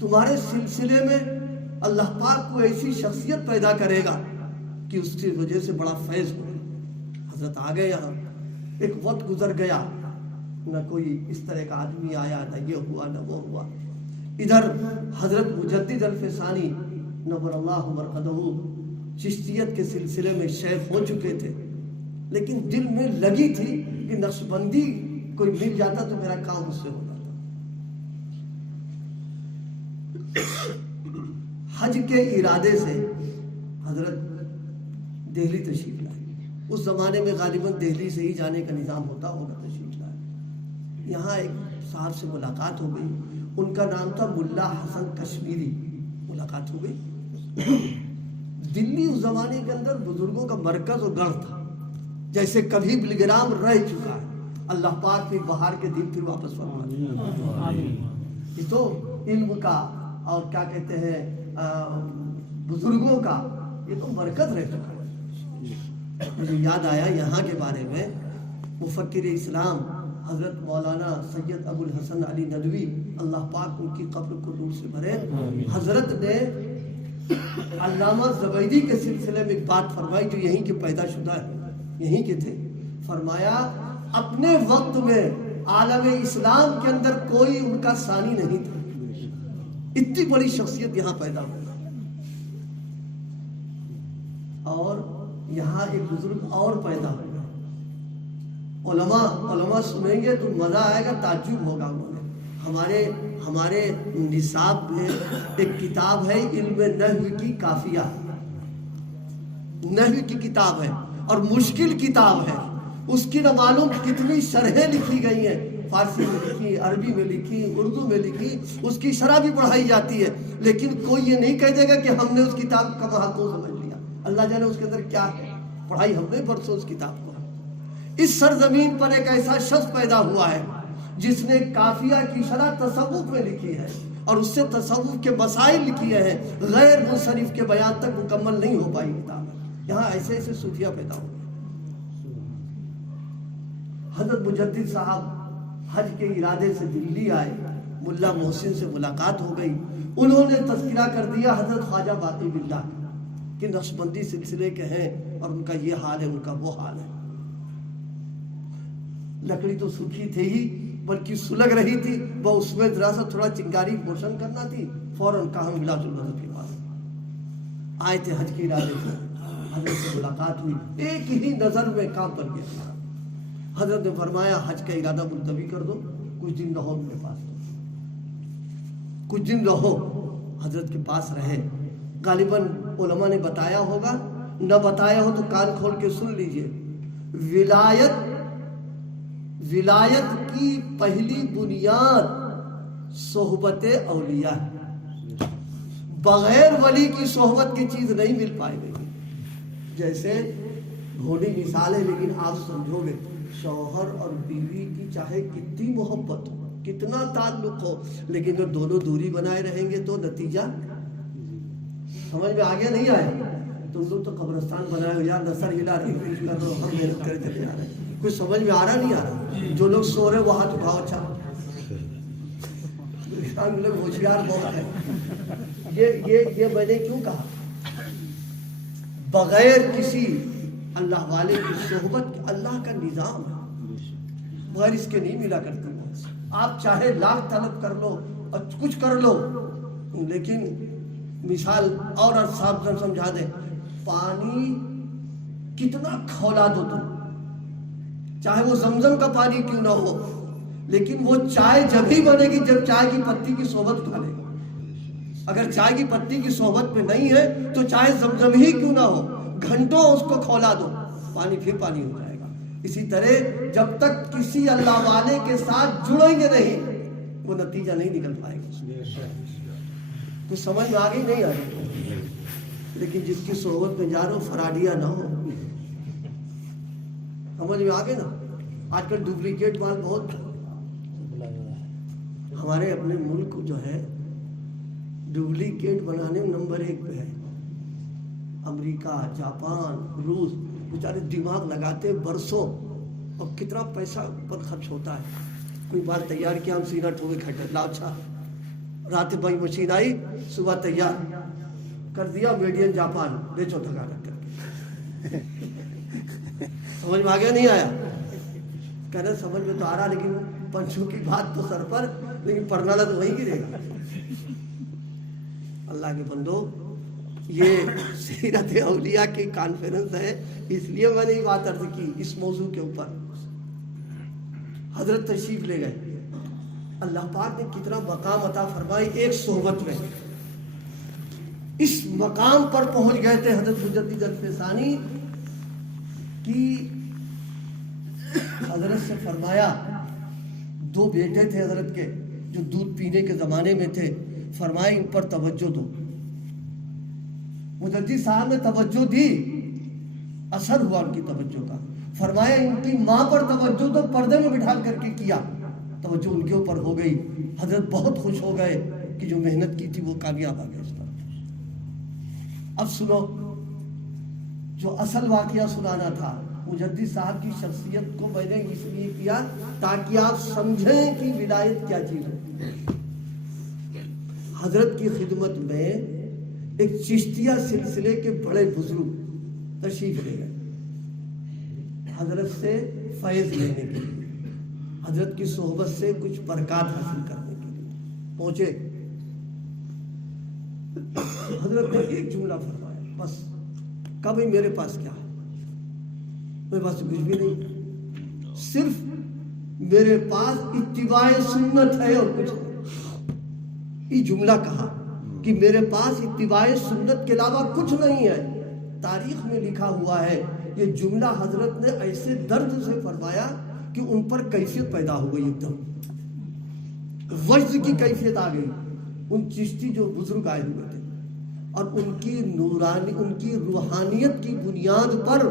تمہارے سلسلے میں اللہ پاک کو ایسی شخصیت پیدا کرے گا کہ اس کی وجہ سے بڑا فیض ہو۔ حضرت آ گئے، یہاں ایک وقت گزر گیا، نہ کوئی اس طرح کا آدمی آیا، نہ یہ ہوا نہ وہ ہوا۔ ادھر حضرت مجدد الفسانی نور اللہ مرقدہ چشتیت کے سلسلے میں شیخ ہو چکے تھے، لیکن دل میں لگی تھی کہ نقش بندی کوئی مل جاتا تو میرا کام اس سے ہوتا تھا۔ حج کے ارادے سے حضرت دہلی تشریف لائے۔ اس زمانے میں غالباً دہلی سے ہی جانے کا نظام ہوتا ہوگا، تشریف لائے۔ یہاں ایک صاحب سے ملاقات ہو گئی، ان کا نام تھا ملا حسن کشمیری۔ ملاقات ہو گئی۔ دلی اس زمانے کے اندر بزرگوں کا مرکز اور گڑھ تھا، جیسے کبھی بلگرام رہ چکا ہے. اللہ پاک پھر بہار کے دن پھر واپس فرما دے. یہ تو علم کا اور کیا کہتے ہیں بزرگوں کا یہ تو برکت رہ چکا ہے. مجھے یاد آیا یہاں کے بارے میں مفکر اسلام حضرت مولانا سید ابو الحسن علی ندوی اللہ پاک ان کی قبر کو نور سے بھرے. حضرت نے علامہ زبیدی کے سلسلے میں ایک بات فرمائی جو یہیں کے پیدا شدہ ہے, یہیں کے تھے. فرمایا اپنے وقت میں عالم اسلام کے اندر کوئی ان کا ثانی نہیں تھا. اتنی بڑی شخصیت یہاں پیدا ہوئی. اور یہاں ایک بزرگ اور پیدا ہوئے. علماء سنیں گے تو مزہ آئے گا, تعجب ہوگا. انہوں نے ہمارے نصاب میں ایک کتاب ہے علم نحو کی کافیہ, نحو کی کتاب ہے اور مشکل کتاب ہے. اس کی نہ معلوم کتنی شرحیں لکھی گئی ہیں, فارسی میں لکھی, عربی میں لکھی, اردو میں لکھی. اس کی شرح بھی پڑھائی جاتی ہے, لیکن کوئی یہ نہیں کہہ دے گا کہ ہم نے اس کتاب کا محتو سمجھ لیا. اللہ جانے اس کے اندر کیا ہے, پڑھائی ہم نے برسوں اس کتاب کو. اس سرزمین پر ایک ایسا شخص پیدا ہوا ہے جس نے کافیہ کی شرح تصوف میں لکھی ہے اور اس سے تصوف کے مسائل لکھی ہیں. غیر منصرف کے بیان تک مکمل نہیں ہو پائی کتاب. یہاں ایسے ایسے صوفیہ پیدا ہوئے. حضرت مجدد صاحب حج کے ارادے سے دلی آئے, ملا محسن سے ملاقات ہو گئی. انہوں نے تذکرہ کر دیا حضرت خواجہ باقی باللہ کہ نقشبندی سلسلے کے ہیں اور ان کا یہ حال ہے, ان کا وہ حال ہے. لکڑی تو سوکھی تھی ہی بلکہ سلگ رہی تھی, وہ اس میں ذرا سا تھوڑا چنگاری روشن کرنا تھی. فوراً کہا ملاۃ الحضرت کے پاس آئے تھے حج کے ارادے سے. حضرت سے ملاقات ہوئی, ایک ہی نظر میں کام بن گیا. حضرت نے فرمایا حج کا ارادہ ملتوی کر دو, کچھ دن رہو میرے پاس, کچھ دن رہو. حضرت کے پاس رہے. غالباً علماء نے بتایا ہوگا, نہ بتایا ہو تو کان کھول کے سن لیجئے. ولایت کی پہلی بنیاد صحبت اولیاء. بغیر ولی کی صحبت کی چیز نہیں مل پائے گی. جیسے گھوڑی مثال ہے, لیکن آپ سمجھو گے شوہر اور بیوی کی چاہے کتنی محبت ہو, کتنا تعلق ہو, لیکن جب دونوں دوری بنائے رہیں گے تو نتیجہ سمجھ میں آگے نہیں آئے. تم لوگ تو قبرستان بنائے ہو یار, نثر ہلا رہے کر رہے ہو, ہم محنت کرے چلے جا رہے ہیں. کچھ سمجھ میں آ رہا نہیں آ رہا. جو لوگ سو رہے وہ ہاتھ اٹھاؤ. اچھا لوگ ہوشیار بہت ہے. یہ میں نے کیوں کہا, بغیر کسی اللہ والے کی صحبت اللہ کا نظام ہے, بغیر اس کے نہیں ملا کرتی. آپ چاہے لاکھ طلب کر لو اور کچھ کر لو, لیکن مثال اور صاحب سمجھا دیں, پانی کتنا کھولا دو تم, چاہے وہ زمزم کا پانی کیوں نہ ہو, لیکن وہ چائے جب ہی بنے گی جب چائے کی پتی کی صحبت ڈالے. اگر چائے کی پتی کی صحبت میں نہیں ہے تو چائے زمزم ہی کیوں نہ ہو, گھنٹوں اس کو کھولا دو, پانی پھر پانی ہو جائے گا. اسی طرح جب تک کسی اللہ والے کے ساتھ جڑیں گے نہیں وہ نتیجہ نہیں نکل پائے گا. تو سمجھ میں آگے نہیں آئی. لیکن جس کی صحبت میں جا رہا ہو فراڈیا نہ ہو. سمجھ میں آگے نا. آج کل ڈپلیکیٹ مال بہت, ہمارے اپنے ملک جو ہے ڈپلیکیٹ بنانے میں نمبر 1 پہ ہے. امریکہ, جاپان, روس بیچارے دماغ لگاتے برسوں, اور کتنا پیسہ پر خرچ ہوتا ہے. کوئی بات تیار کیا, ہم سینہ ٹھوکے کھٹے لاؤ, اچھا رات بھائی مشین آئی, صبح تیار کر دیا, میڈ ان جاپان, بیچو دھگا رکھ کر کے. سمجھ میں آگیا نہیں آیا؟ کہنا سمجھ میں تو آ رہا, لیکن پنچوں کی بات تو سر پر, لیکن پرنالا تو وہیں گرے گا. اللہ کے بندو, یہ سیرت اولیاء کی کانفرنس ہے, اس لیے میں نے یہ بات عرض کی اس موضوع کے اوپر. حضرت تشریف لے گئے, اللہ پاک نے کتنا مقام عطا فرمائی ایک صحبت میں. اس مقام پر پہنچ گئے تھے حضرت مجدد الفسانی کی. حضرت سے فرمایا, 2 بیٹے تھے حضرت کے جو دودھ پینے کے زمانے میں تھے, فرمائے ان پر توجہ دو. مجدد صاحب نے توجہ دی, اثر ہوا ان کی توجہ کا. فرمایا ان کی ماں پر توجہ تو پردے میں بٹھا کر کے کیا، توجہ ان کے اوپر ہو گئی، حضرت بہت خوش ہو گئے کہ جو محنت کی تھی وہ کامیاب آ گئے اس پر۔ اب سنو، جو اصل واقعہ سنانا تھا، مجدد صاحب کی شخصیت کو میں نے اس لیے کیا تاکہ آپ سمجھیں کہ ولایت کیا چیز ہے۔ حضرت کی خدمت میں ایک چشتیہ سلسلے کے بڑے بزرگ تشریف لے گئے حضرت سے فیض لینے کے لیے، حضرت کی صحبت سے کچھ برکات حاصل کرنے کے لیے پہنچے۔ حضرت نے ایک جملہ فرمایا، بس کہا بھائی میرے پاس کیا ہے، میرے پاس کچھ بھی نہیں، صرف میرے پاس اتباع سنت ہے اور کچھ نہیں۔ یہ جملہ کہا کہ میرے پاس اتباع سنت کے علاوہ کچھ نہیں ہے۔ تاریخ میں لکھا ہوا ہے یہ جملہ حضرت نے ایسے درد سے فرمایا کہ ان پر کیفیت پیدا ہو گئی، ایک دم وجد کی کیفیت آ گئی۔ ان چشتی جو بزرگ آئے ہوئے تھے اور ان کی روحانیت کی بنیاد پر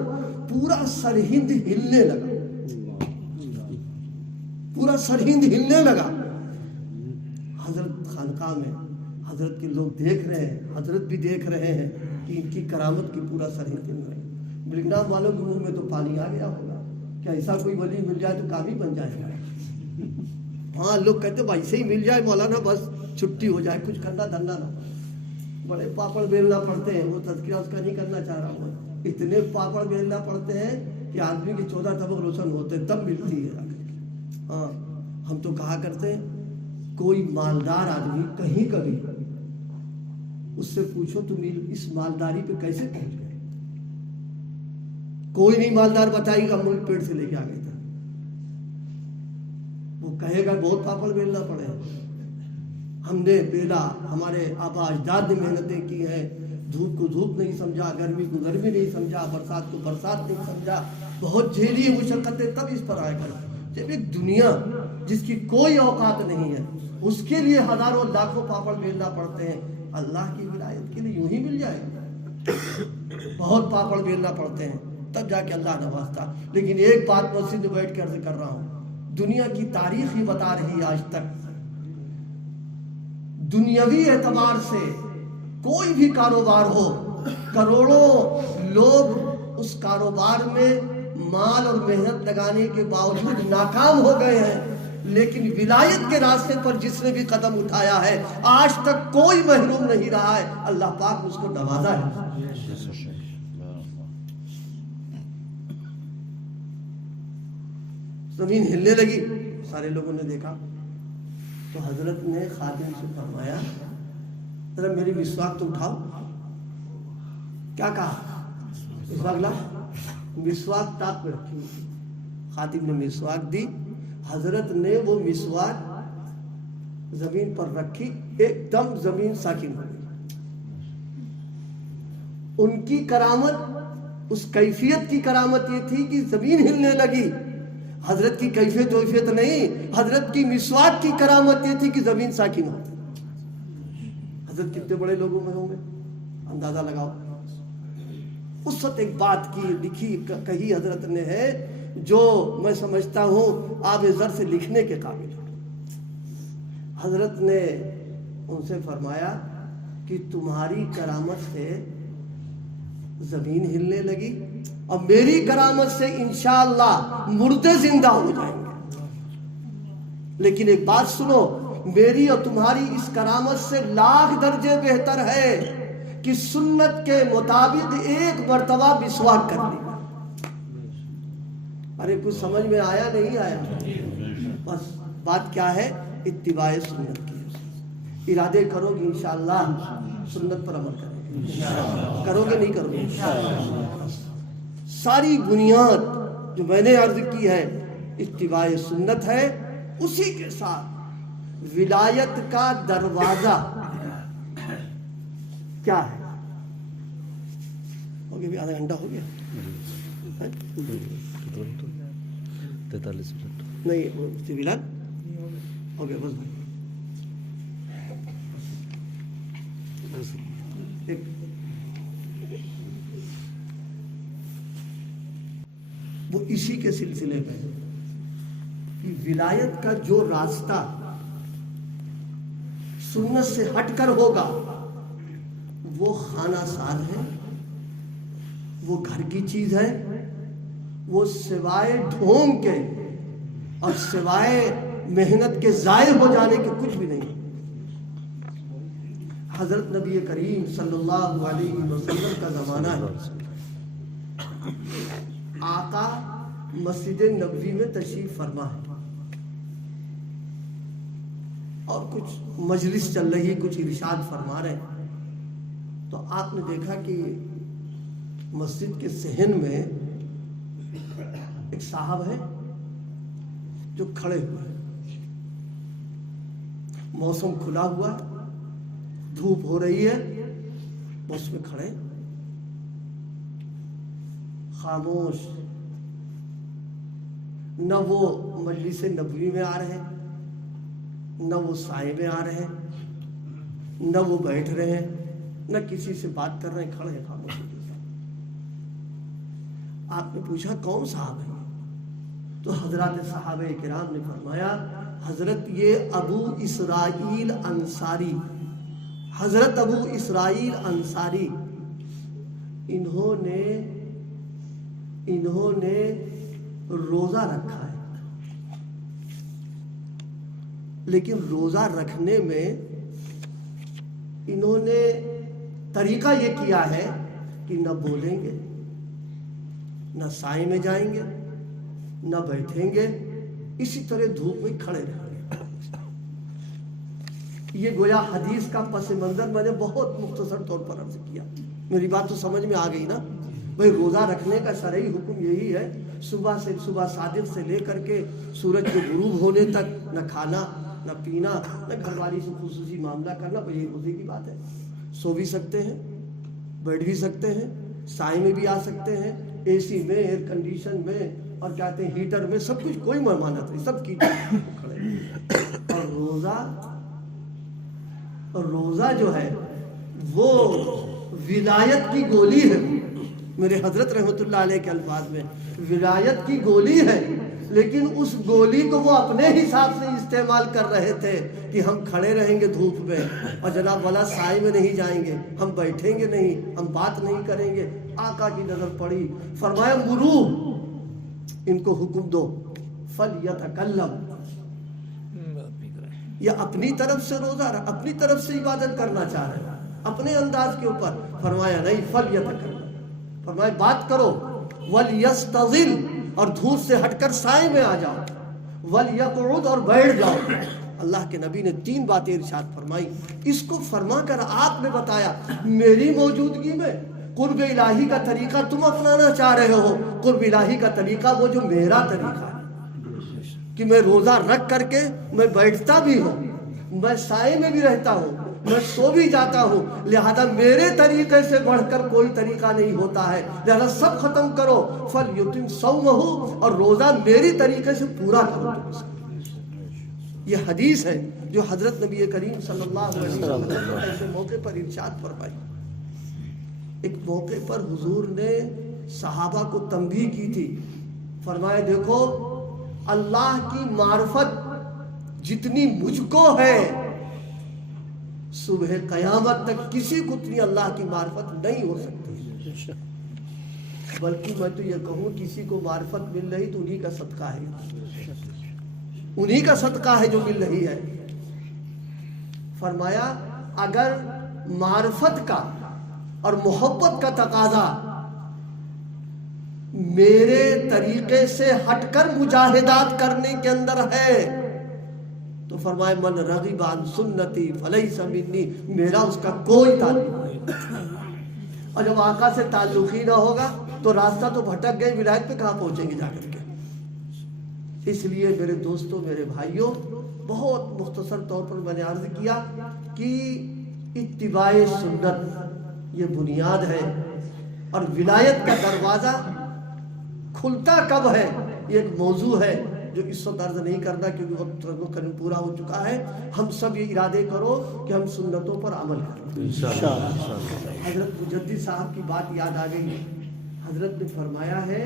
پورا سرہند ہلنے لگا، پورا سرہند ہلنے لگا۔ حضرت خانقاہ میں حضرت کے لوگ دیکھ رہے ہیں، حضرت بھی دیکھ رہے ہیں کہ ان کی کرامت کی پورا سرہند ہل رہا ہے۔ بلگنام والوں کے منہ میں تو پانی آ گیا ہوگا کہ ایسا کوئی ولی مل جائے تو کام ہی بن جائے گا۔ ہاں لوگ کہتے ہیں ویسے ہی مل جائے مولانا بس چھٹی ہو جائے، کچھ کرنا دھرنا نہ، بڑے پاپڑ بیلنا پڑتے ہیں۔ وہ تذکرہ اس کا نہیں کرنا چاہ رہا ہوں، اتنے پاپڑ بیلنا پڑتے ہیں کہ آدمی کی 14 طبق روشن ہوتے تب ملتی ہے۔ ہاں ہم تو کہا کرتے ہیں کوئی مالدار آدمی کہیں کبھی اس سے پوچھو تم اس مالداری پہ کیسے پہنچ گئے، کوئی نہیں مالدار بتائے گا ملک پیٹ سے لے کے آ گیا تھا، وہ کہے گا بہت پاپڑ بیلنا پڑے، ہم نے بیلا، ہمارے آبا اجداد نے محنتیں کی ہیں، دھوپ کو دھوپ نہیں سمجھا، گرمی کو گرمی نہیں سمجھا، برسات کو برسات نہیں سمجھا، بہت جھیلی مشقتیں تب اس پر آئے گا۔ جب ایک دنیا جس کی کوئی اوقات نہیں ہے اس کے لیے ہزاروں لاکھوں پاپڑ بیلنا پڑتے ہیں، اللہ کی ولایت کے لیے یوں ہی مل جائے گا؟ بہت پاپڑ بیلنا پڑتے ہیں تب جا کے اللہ نوازتا۔ لیکن ایک بات مسجد میں بیٹھ کر کر رہا ہوں، دنیا کی تاریخ ہی بتا رہی ہے آج تک دنیاوی اعتبار سے کوئی بھی کاروبار ہو، کروڑوں لوگ اس کاروبار میں مال اور محنت لگانے کے باوجود ناکام ہو گئے ہیں، لیکن ولایت کے راستے پر جس نے بھی قدم اٹھایا ہے آج تک کوئی محروم نہیں رہا ہے، اللہ پاک اس کو نوازا ہے۔ زمین ہلنے لگی، سارے لوگوں نے دیکھا تو حضرت نے خادم سے فرمایا ذرا میری مسواک تو اٹھاؤ۔ کیا کہا؟ مسواک لا۔ مسواک ٹاپ پہ رکھی ہوئی تھی، خادم نے مسواک دی، حضرت نے وہ مسواک زمین پر رکھی، ایک دم زمین ساکن ہو گئی۔ ان کی کرامت، اس کیفیت کی کرامت یہ تھی کہ زمین ہلنے لگی۔ حضرت کی کیفیت ویفیت نہیں، حضرت کی مسواک کی کرامت یہ تھی کہ زمین ساکن ہو۔ حضرت کتنے بڑے لوگوں میں ہوں گے اندازہ لگاؤ۔ اس وقت ایک بات کی لکھی کہی حضرت نے ہے جو میں سمجھتا ہوں آب زر سے لکھنے کے قابل ہے۔ حضرت نے ان سے فرمایا کہ تمہاری کرامت سے زمین ہلنے لگی اور میری کرامت سے انشاءاللہ مردے زندہ ہو جائیں گے، لیکن ایک بات سنو، میری اور تمہاری اس کرامت سے لاکھ درجے بہتر ہے کہ سنت کے مطابق ایک مرتبہ مسواک کر لی۔ ارے کچھ سمجھ میں آیا نہیں آیا؟ بس بات کیا ہے؟ اتباع سنت کی۔ ارادے کرو گے انشاءاللہ سنت پر عمل کرو گے، کرو گے نہیں کرو گے؟ ساری بنیاد جو میں نے عرض کی ہے اتباع سنت ہے، اسی کے ساتھ ولایت کا دروازہ کیا ہے؟ ہو گیا بھی آدھا گھنٹہ ہو گیا؟ 43 منٹ نہیں سویلات ہو گیا، بس وہ اسی کے سلسلے میں کہ ولایت کا جو راستہ سنت سے ہٹ کر ہوگا وہ خانہ سار ہے، وہ گھر کی چیز ہے، وہ سوائے ڈھونگ کے اور سوائے محنت کے ضائع ہو جانے کے کچھ بھی نہیں۔ حضرت نبی کریم صلی اللہ علیہ وسلم کا زمانہ ہے، آقا مسجد نبوی میں تشریف فرما ہے اور کچھ مجلس چل رہی ہے، کچھ ارشاد فرما رہے ہیں، تو آپ نے دیکھا کہ مسجد کے صحن میں ایک صاحب ہے جو کھڑے ہوئے ہیں، موسم کھلا ہوا، دھوپ ہو رہی ہے، وہ اس میں کھڑے خاموش، نہ وہ مجلس نبوی میں آ رہے ہیں، نہ وہ سائے میں آ رہے ہیں، نہ وہ بیٹھ رہے ہیں، نہ کسی سے بات کر رہے ہیں، کھڑے ہیں خاموشی کے ساتھ۔ آپ نے پوچھا کون صاحب ہے؟ تو حضرات صحابہ کرام نے فرمایا حضرت یہ ابو اسرائیل انصاری، حضرت ابو اسرائیل انصاری، انہوں نے روزہ رکھا ہے، لیکن روزہ رکھنے میں انہوں نے طریقہ یہ کیا ہے کہ نہ بولیں گے، نہ سائے میں جائیں گے، نہ بیٹھیں گے، اسی طرح دھوپ میں کھڑے رہیں گے۔ یہ گویا حدیث کا پس منظر میں نے بہت مختصر طور پر عرض کیا، میری بات تو سمجھ میں آ گئی نا؟ بھئی روزہ رکھنے کا شرعی حکم یہی ہے، صبح صادق سے لے کر کے سورج کے غروب ہونے تک نہ کھانا نہ پینا، نہ گھر والی سے خصوصی معاملہ کرنا، بھئی یہ روزے کی بات ہے۔ سو بھی سکتے ہیں، بیٹھ بھی سکتے ہیں، سائے میں بھی آ سکتے ہیں، اے سی میں، ایئر کنڈیشن میں، اور کہتے ہیں ہیٹر میں، سب کچھ، کوئی ممانعت نہیں، سب کی کھڑے۔ اور روزہ جو ہے وہ ولایت کی گولی ہے، میرے حضرت رحمت اللہ علیہ کے الفاظ میں ولایت کی گولی ہے، لیکن اس گولی کو وہ اپنے حساب سے استعمال کر رہے تھے کہ ہم کھڑے رہیں گے دھوپ میں، اور جناب والا سائے میں نہیں جائیں گے، ہم بیٹھیں گے نہیں، ہم بات نہیں کریں گے۔ آقا کی نظر پڑی، فرمایا مرو، ان کو حکم دو، فَلْيَتَكَلَّمْ، یہ اپنی طرف سے روزہ رہا، اپنی طرف سے عبادت کرنا چاہ رہے ہیں، اپنے انداز کے اوپر۔ فرمایا نہیں، فَلْيَتَكَلَّمْ، فرمایا بات کرو، وَلْيَسْتَظِلْ، اور دھوپ سے ہٹ کر سائے میں آ جاؤ، وَلْيَقْعُدْ، اور بیٹھ جاؤ۔ اللہ کے نبی نے 3 باتیں ارشاد فرمائی، اس کو فرما کر آپ نے بتایا میری موجودگی میں قرب الہی کا طریقہ تم اپنانا چاہ رہے ہو، قرب الہی کا طریقہ وہ جو میرا طریقہ ہے کہ میں روزہ رکھ کر کے میں بیٹھتا بھی ہوں، میں سائے میں بھی رہتا ہوں، میں سو بھی جاتا ہوں، لہذا میرے طریقے سے بڑھ کر کوئی طریقہ نہیں ہوتا ہے، لہذا سب ختم کرو، فَلْيُتِمْ صَوْمَهُ، اور روزہ میری طریقے سے پورا کرو۔ یہ حدیث ہے جو حضرت نبی کریم صلی اللہ علیہ وسلم نے ایسے موقع پر ارشاد فرمائی۔ ایک موقع پر حضور نے صحابہ کو تنبیہ کی تھی، فرمایا دیکھو اللہ کی معرفت جتنی مجھ کو ہے، صبح قیامت تک کسی کو اتنی اللہ کی معرفت نہیں ہو سکتی، بلکہ میں تو یہ کہوں کسی کو معرفت مل رہی تو انہی کا صدقہ ہے، انہی کا صدقہ ہے جو مل رہی ہے۔ فرمایا اگر معرفت کا اور محبت کا تقاضا میرے طریقے سے ہٹ کر مجاہدات کرنے کے اندر ہے تو فرمائے من رغب عن سنتی فلیس منی، میرا اس کا کوئی تعلق نہیں۔ اور جب آقا سے تعلق ہی نہ ہوگا تو راستہ تو بھٹک گئے، ولایت پہ کہاں پہنچیں گے جا کر کے۔ اس لیے میرے دوستوں، میرے بھائیوں، بہت مختصر طور پر میں نے عرض کیا کہ اتباع سنت یہ بنیاد ہے، اور ولایت کا دروازہ کھلتا کب ہے یہ ایک موضوع ہے جو اس وقت عرض نہیں کرنا کیونکہ وقت پورا ہو چکا ہے۔ ہم سب یہ ارادے کرو کہ ہم سنتوں پر عمل کریں۔ حضرت مجدد صاحب کی بات یاد آ گئی، حضرت نے فرمایا ہے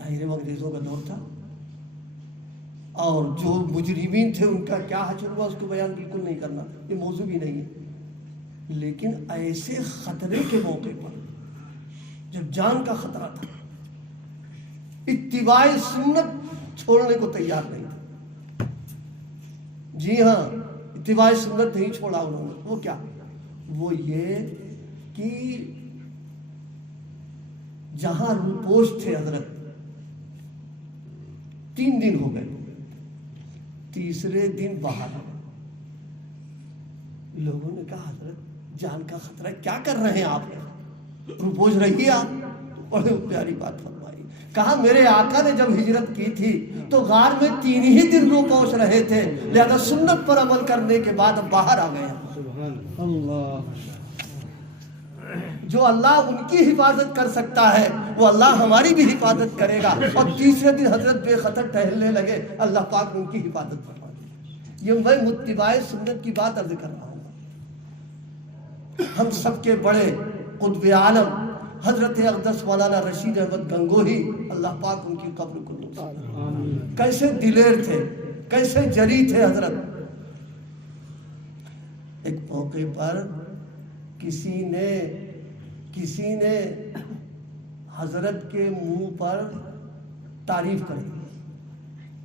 ظاہر انگریزوں کا دور تھا، اور جو مجرمین تھے ان کا کیا حشر ہوا اس کو بیان بالکل نہیں کرنا، یہ موضوع بھی نہیں ہے، لیکن ایسے خطرے کے موقع پر جب جان کا خطرہ تھا، اتباع سنت چھوڑنے کو تیار نہیں تھا۔ جی ہاں، اتباع سنت نہیں چھوڑا انہوں نے۔ وہ کیا؟ وہ یہ کہ جہاں روپوش تھے حضرت 3 دن ہو گئے، تیسرے دن باہر آئے۔ لوگوں نے کہا حضرت جان کا خطرہ، کیا کر رہے ہیں آپ؟ روپوش رہیے آپ۔ بڑے پیاری بات فرمائی، کہا میرے آقا نے جب ہجرت کی تھی تو غار میں 3 ہی دن روپوش رہے تھے، لہذا سنت پر عمل کرنے کے بعد اب باہر آ گئے ہیں۔ سبحان اللہ۔ جو اللہ ان کی حفاظت کر سکتا ہے وہ اللہ ہماری بھی حفاظت کرے گا۔ اور تیسرے دن حضرت بے خطر ٹہلنے لگے، اللہ پاک نے ان کی حفاظت فرما دی۔ یہ میں متباع سنت کی بات عرض کر رہا ہوں۔ ہم سب کے بڑے قطب عالم حضرت اقدس مولانا رشید احمد گنگوہی، اللہ پاک ان کی قبر کو نور سے، کیسے دلیر تھے، کیسے جری تھے حضرت۔ ایک موقع پر کسی نے حضرت کے منہ پر تعریف کر دی۔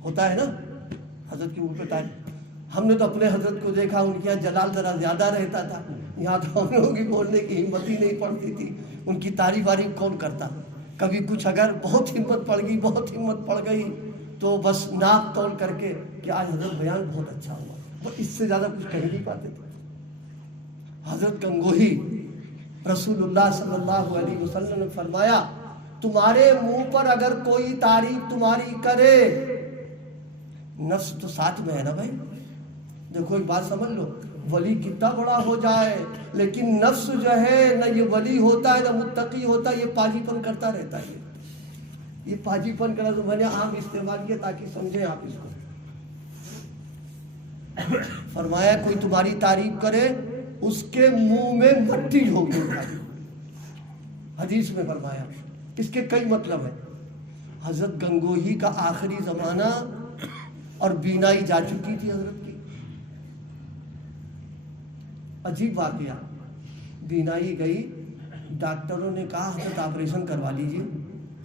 ہوتا ہے نا حضرت کے منہ پہ تعریف۔ ہم نے تو اپنے حضرت کو دیکھا، ان کے یہاں جلال ذرا زیادہ رہتا تھا، یہاں تو ہم لوگوں کی بولنے کی ہمت ہی نہیں پڑتی تھی، ان کی تعریف وارف کون کرتا۔ کبھی کچھ اگر بہت ہمت پڑ گئی تو بس ناپ تول کر کے کہ آج حضرت بیان بہت اچھا ہوا، وہ اس سے زیادہ کچھ کہہ نہیں پاتے تھے۔ حضرت گنگوہی رسول اللہ صلی اللہ علیہ وسلم نے فرمایا، تمہارے منہ پر اگر کوئی تعریف تمہاری کرے، نفس تو ساتھ میں ہے نا بھائی۔ دیکھو ایک بات سمجھ لو، ولی کتنا بڑا ہو جائے لیکن نفس جو ہے نہ یہ ولی ہوتا ہے نہ متقی ہوتا ہے، یہ پاجی پن کرتا رہتا ہے۔ یہ پاجی پن کرنا تو میں نے عام استعمال کیا تاکہ سمجھیں آپ اس کو۔ فرمایا کوئی تمہاری تعریف کرے اس کے منہ میں مٹی جھونک دو۔ حدیث میں فرمایا، اس کے کئی مطلب ہیں۔ حضرت گنگوہی کا آخری زمانہ اور بینائی جا چکی تھی حضرت کی۔ عجیب واقعہ، بینائی گئی، ڈاکٹروں نے کہا حضرت آپریشن کروا لیجئے،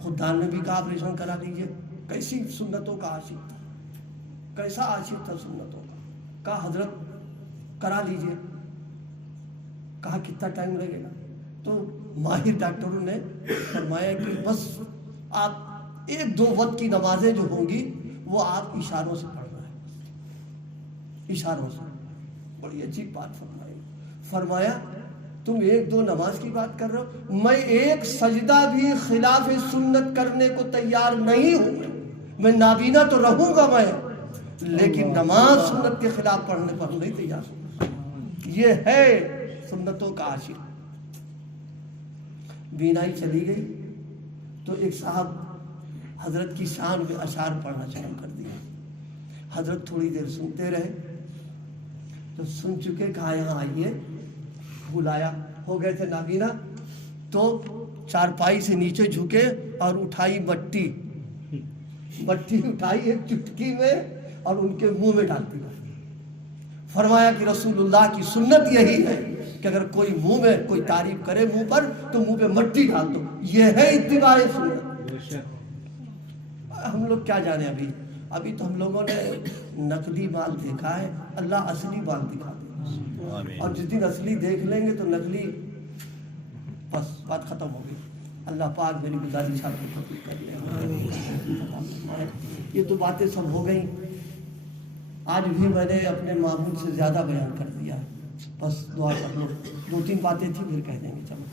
خدان نے بھی کہا آپریشن کرا لیجئے۔ کیسی سنتوں کا عاشق تھا، کیسا عاشق تھا سنتوں کا۔ کہا حضرت کرا لیجئے۔ کہا کتنا ٹائم لگے گا؟ تو ماہر ڈاکٹروں نے فرمایا کہ بس آپ 1-2 وقت کی نمازیں جو ہوں گی وہ آپ اشاروں سے پڑھنا ہے، اشاروں سے۔ بڑی عجیب بات فرمایا تم 1-2 نماز کی بات کر رہے ہو، میں ایک سجدہ بھی خلاف سنت کرنے کو تیار نہیں ہوں۔ میں نابینا تو رہوں گا میں، لیکن نماز سنت کے خلاف پڑھنے پر نہیں تیار ہوں۔ یہ ہے سنتوں کا عاشق۔ بینائی چلی گئی تو ایک صاحب حضرت کی شان میں اشعار پڑھنا شروع کر دیا۔ حضرت تھوڑی دیر سنتے رہے، تو سن چکے، کہا یہاں آئیے، بلایا۔ ہو گئے تھے نابینا، تو چارپائی سے نیچے جھکے اور اٹھائی مٹی اٹھائی ایک چٹکی میں اور ان کے منہ میں ڈال دیا۔ فرمایا کہ رسول اللہ کی سنت یہی ہے کہ اگر کوئی منہ میں کوئی تعریف کرے منہ پر تو منہ پہ مٹی ڈال دو، یہ ہے اتباع سنت۔ ہم لوگ کیا جانے، ابھی تو ہم لوگوں نے نقلی مال دیکھا ہے، اللہ اصلی مال دکھا دے، اور جس دن اصلی دیکھ لیں گے تو نقلی بس بات ختم ہوگی۔ اللہ پاک میری گزارش آپ کو توفیق کر لے۔ یہ تو باتیں سب ہو گئیں، آج بھی میں نے اپنے معمول سے زیادہ بیان کر دیا، بس دعا کر لو، 2-3 باتیں تھیں پھر کہہ دیں گے چلو۔